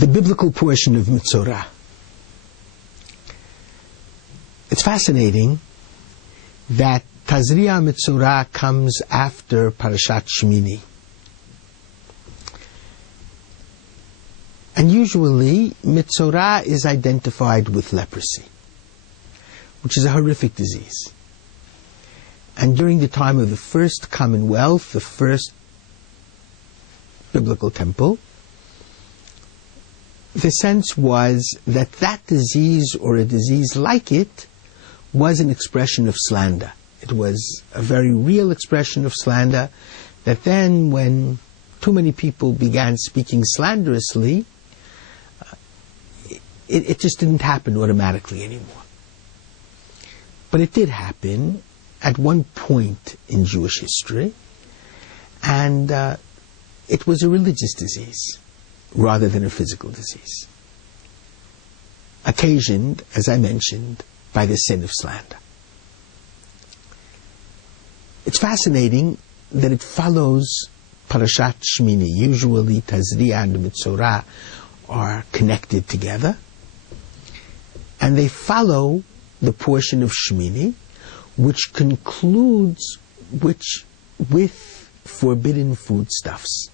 the biblical portion of Metzora. It's fascinating that Tazria Metzora comes after Parashat Shmini. And usually, Metzora is identified with leprosy, which is a horrific disease. And during the time of the first Commonwealth, the first biblical temple, the sense was that that disease, or a disease like it, was an expression of slander. It was a very real expression of slander that then, when too many people began speaking slanderously, it just didn't happen automatically anymore. But it did happen at one point in Jewish history, and it was a religious disease rather than a physical disease, occasioned, as I mentioned, by the sin of slander. It's fascinating that it follows Parashat Shmini. Usually Tazria and Metzora are connected together, and they follow the portion of Shmini which concludes with forbidden foodstuffs,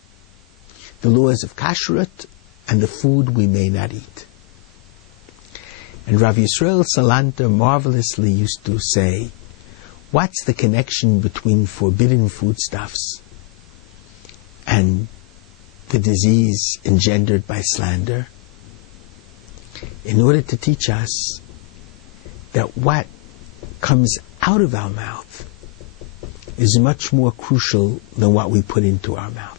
the laws of kashrut, and the food we may not eat. And Rav Yisrael Salanter marvelously used to say, what's the connection between forbidden foodstuffs and the disease engendered by slander? In order to teach us that what comes out of our mouth is much more crucial than what we put into our mouth.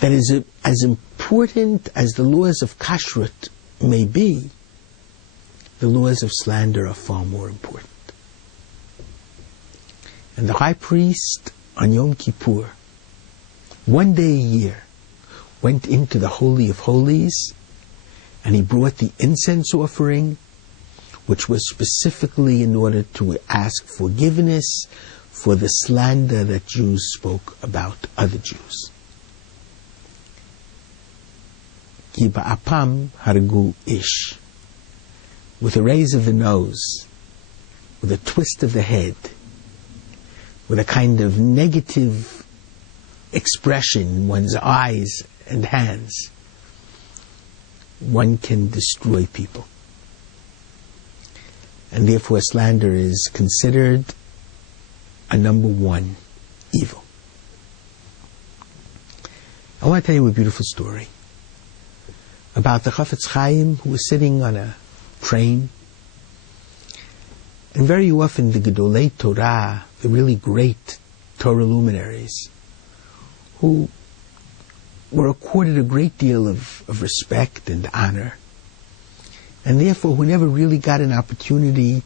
That is, as important as the laws of kashrut may be, the laws of slander are far more important. And the high priest on Yom Kippur, one day a year, went into the Holy of Holies, and he brought the incense offering, which was specifically in order to ask forgiveness for the slander that Jews spoke about other Jews. Ki ba'apam hargu ish. With a raise of the nose, with a twist of the head, with a kind of negative expression in one's eyes and hands, one can destroy people. And therefore slander is considered a number one evil. I want to tell you a beautiful story about the Chafetz Chaim, who was sitting on a train. And very often the Gedolei Torah, the really great Torah luminaries, who were accorded a great deal of respect and honor, and therefore who never really got an opportunity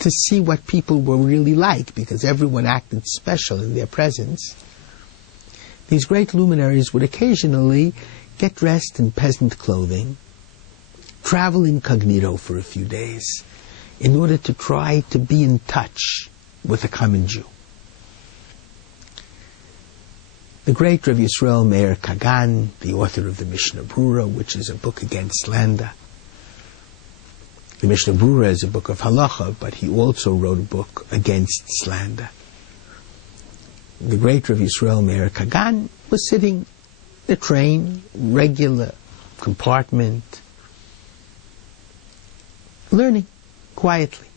to see what people were really like, because everyone acted special in their presence. These great luminaries would occasionally get dressed in peasant clothing, travel incognito for a few days, in order to try to be in touch with a common Jew. The great Rabbi Yisrael Meir Kagan, the author of the Mishnah Brura, which is a book against slander. The Mishnah Brura is a book of halacha, but he also wrote a book against slander. The great Rabbi Yisrael Meir Kagan was sitting in a train, regular compartment, learning quietly.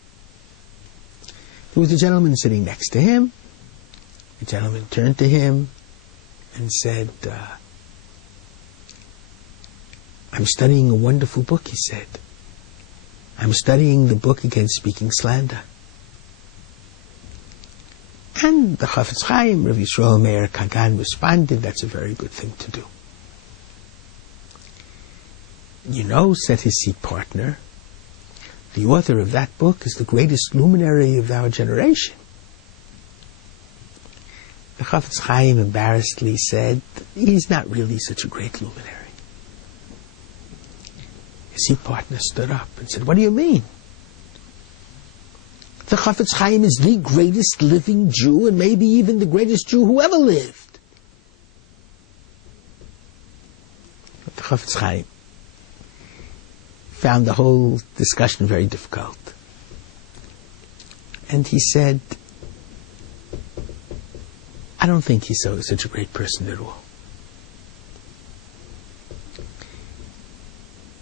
There was a gentleman sitting next to him. The gentleman turned to him and said, I'm studying a wonderful book, he said. I'm studying the book against speaking slander. And the Chafetz Chaim, Rabbi Yisrael Meir Kagan, responded, that's a very good thing to do. You know, said his seat partner, the author of that book is the greatest luminary of our generation. The Chafetz Chaim embarrassedly said, he's not really such a great luminary. His seat partner stood up and said, what do you mean? The Chafetz Chaim is the greatest living Jew, and maybe even the greatest Jew who ever lived. But the Chafetz Chaim found the whole discussion very difficult. And he said, I don't think he's such a great person at all.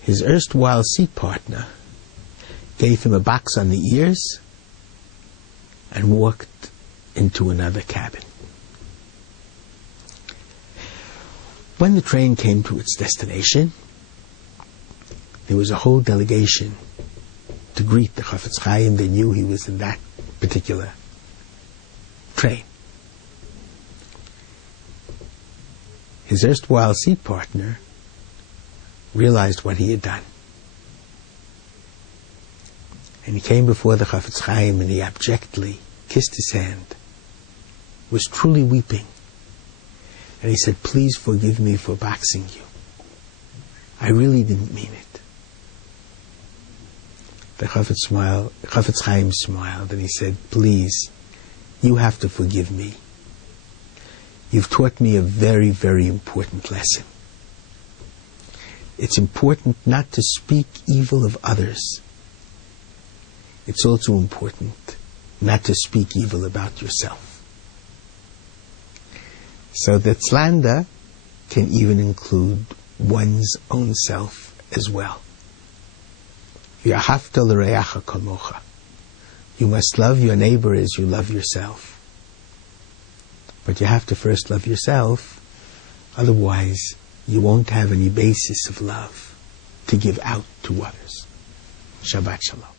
His erstwhile seat partner gave him a box on the ears and walked into another cabin. When the train came to its destination, there was a whole delegation to greet the Chafetz Chaim. They knew he was in that particular train. His erstwhile seat partner realized what he had done. And he came before the Chafetz Chaim and he abjectly kissed his hand, was truly weeping. And he said, please forgive me for boxing you. I really didn't mean it. The Chafetz Chaim smiled and he said, please, you have to forgive me. You've taught me a very, very important lesson. It's important not to speak evil of others. It's also important not to speak evil about yourself. So that slander can even include one's own self as well. You must love your neighbor as you love yourself. But you have to first love yourself, otherwise you won't have any basis of love to give out to others. Shabbat Shalom.